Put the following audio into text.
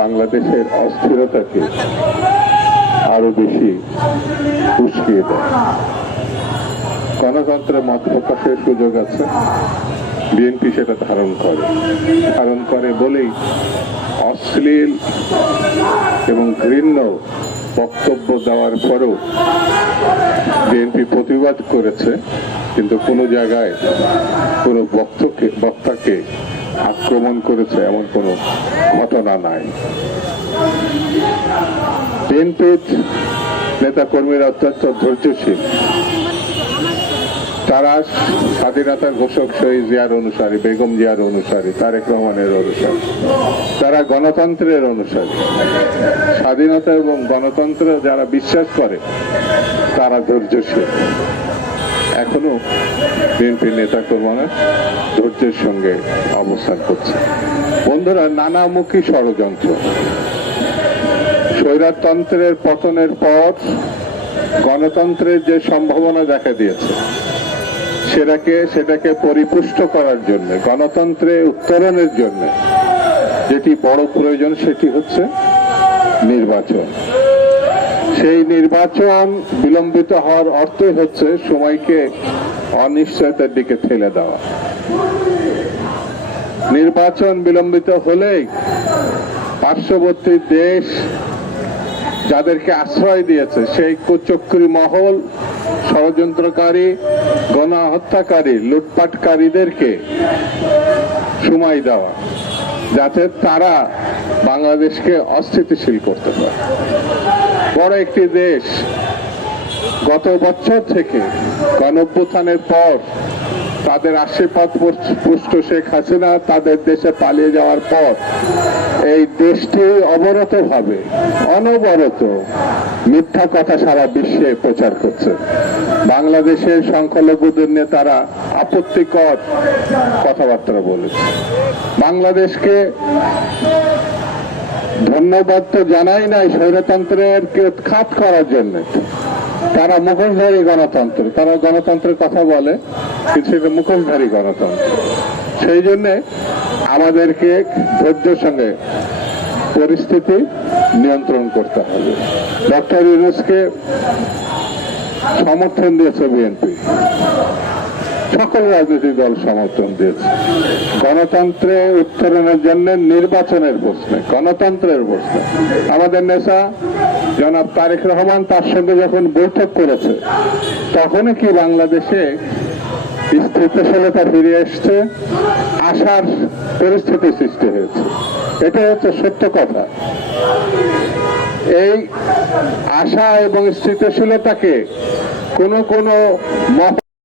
বাংলাদেশের অস্থিরতাকে আরো বেশি উস্কিয়ে দেয়। গণতন্ত্রের মত প্রকাশের সুযোগ আছে, বিএনপি সেটা ধারণ করে বলেই অশ্লীল এবং ঘৃণ্য বক্তব্য দেওয়ার পরেও বিএনপি প্রতিবাদ করেছে, কিন্তু কোনো জায়গায় কোনো বক্তাকে আক্রমণ করেছে এমন কোনো ঘটনা নাই। বিএনপির নেতাকর্মীরা অত্যন্ত ধৈর্যশীল। তারা স্বাধীনতার ঘোষক শহীদ জিয়ার অনুসারী, বেগম জিয়ার অনুসারী, তারেক রহমানের অনুসারী। তারা গণতন্ত্রের অনুসারী। স্বাধীনতা এবং গণতন্ত্র যারা বিশ্বাস করে তারা ধৈর্যশীল। এখনো বিএনপির নেতাকর্মীরা ধৈর্যের সঙ্গে অবস্থান করছে। বন্ধুরা, নানামুখী ষড়যন্ত্র, স্বৈরতন্ত্রের পতনের পর গণতন্ত্রের যে সম্ভাবনা দেখা দিয়েছে সেটাকে পরিপুষ্ট করার জন্য, গণতন্ত্রে উত্তরণের জন্য যেটি বড় প্রয়োজন সেটি হচ্ছে নির্বাচন। সেই নির্বাচন বিলম্বিত হওয়ার অর্থই হচ্ছে সময়কে অনিশ্চয়তার দিকে ঠেলে দেওয়া। নির্বাচন বিলম্বিত হলেই পার্শ্ববর্তী দেশ যাদেরকে আশ্রয় দিয়েছে সেই কুচক্রী মহল, ষড়যন্ত্রকারী, গণহত্যাকারী, লুটপাটকারীদেরকে সময় দেওয়া যাতে তারা বাংলাদেশকে অস্থিতিশীল করতে পারে। বড় একটি দেশ গত বছর থেকে গণঅভ্যুত্থানের পর তাদের আশীর্বাদ পুষ্ট শেখ হাসিনা তাদের দেশে পালিয়ে যাওয়ার পর এই দেশটি অবরতভাবে অনবরত মিথ্যা কথা সারা বিশ্বে প্রচার করছে। বাংলাদেশের সংখ্যালঘুদের নেতারা আপত্তিকর কথাবার্তা বলেছে। বাংলাদেশকে ধন্যবাদ তো জানাই নাই স্বৈরতন্ত্রের খাত করার জন্য। তারা মুখোশধারী গণতন্ত্র, তারা গণতন্ত্রের কথা বলে কিন্তু সেটা মুখোশধারী গণতন্ত্র। সেই জন্যে আমাদেরকে ধৈর্যের সঙ্গে পরিস্থিতি নিয়ন্ত্রণ করতে হবে। ডক্টর ইউনূসকে সমর্থন দিয়েছে বিএনপি, সকল রাজনৈতিক দল সমর্থন দিয়েছে। গণতন্ত্রে উত্তরণের জন্য নির্বাচনের প্রশ্নে, গণতন্ত্রের প্রশ্নে আমাদের নেতা জনাব তারেক রহমান তার সঙ্গে যখন বৈঠক করেছে তখনই কি বাংলাদেশে স্থিতিশীলতা ফিরে এসছে, আশার পরিস্থিতি সৃষ্টি হয়েছে। এটা হচ্ছে সত্য কথা। এই আশা এবং স্থিতিশীলতাকে কোন মহল